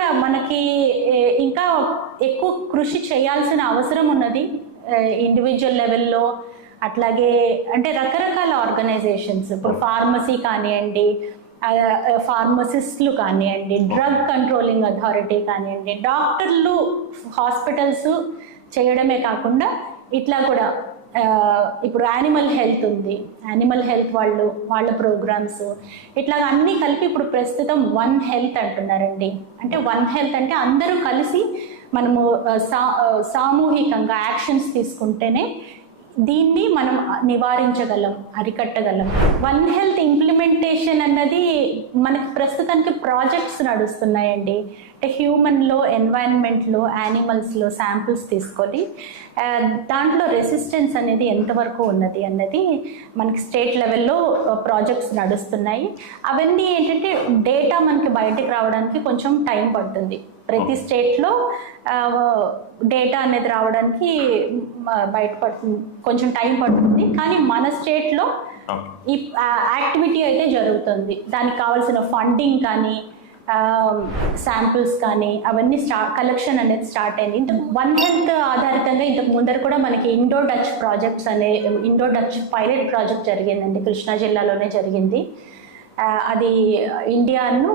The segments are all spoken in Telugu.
కాకుండా మనకి ఇంకా ఎక్కువ కృషి చేయాల్సిన అవసరం ఉన్నది ఇండివిజువల్ లెవెల్లో. అట్లాగే అంటే రకరకాల ఆర్గనైజేషన్స్, ఇప్పుడు ఫార్మసీ కానివ్వండి, ఫార్మసిస్టులు కానివ్వండి, డ్రగ్ కంట్రోలింగ్ అథారిటీ కానివ్వండి, డాక్టర్లు, హాస్పిటల్స్ చేయడమే కాకుండా ఇట్లా కూడా ఇప్పుడు యానిమల్ హెల్త్ ఉంది, యానిమల్ హెల్త్ వాళ్ళ ప్రోగ్రామ్స్, ఇట్లా అన్నీ కలిపి ఇప్పుడు ప్రస్తుతం వన్ హెల్త్ అంటున్నారండి. అంటే వన్ హెల్త్ అంటే అందరూ కలిసి మనము సామూహికంగా యాక్షన్స్ తీసుకుంటేనే దీన్ని మనం నివారించగలం, అరికట్టగలం. వన్ హెల్త్ ఇంప్లిమెంటేషన్ అన్నది మనకి ప్రస్తుతానికి ప్రాజెక్ట్స్ నడుస్తున్నాయండి. అంటే హ్యూమన్లో, ఎన్వైరన్మెంట్లో, యానిమల్స్లో శాంపిల్స్ తీసుకొని దాంట్లో రెసిస్టెన్స్ అనేది ఎంతవరకు ఉన్నది అన్నది మనకి స్టేట్ లెవెల్లో ప్రాజెక్ట్స్ నడుస్తున్నాయి. అవన్నీ ఏంటంటే డేటా మనకి బయటకు రావడానికి కొంచెం టైం పడుతుంది. ప్రతి స్టేట్లో డేటా అనేది రావడానికి బయటపడుతుంది, కొంచెం టైం పడుతుంది. కానీ మన స్టేట్లో ఈ యాక్టివిటీ అయితే జరుగుతుంది. దానికి కావాల్సిన ఫండింగ్ కానీ, శాంపిల్స్ కానీ అవన్నీ కలెక్షన్ అనేది స్టార్ట్ అయింది. వన్ హెల్త్ ఆధారితంగా ఇంతకు ముందర కూడా మనకి Indo Dutch projects Indo Dutch pilot project జరిగిందండి, కృష్ణా జిల్లాలోనే జరిగింది. అది ఇండియాను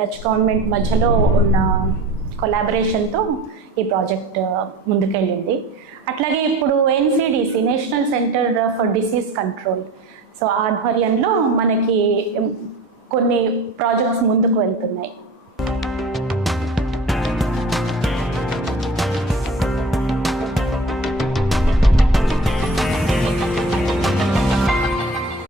డచ్ గవర్నమెంట్ మధ్యలో ఉన్న కొలాబరేషన్తో ఈ ప్రాజెక్ట్ ముందుకెళ్ళింది. అట్లాగే ఇప్పుడు NCDC, national centre for disease control, so ఆధ్వర్యంలో మనకి కొన్ని ప్రాజెక్ట్స్ ముందుకు వెళ్తున్నాయి.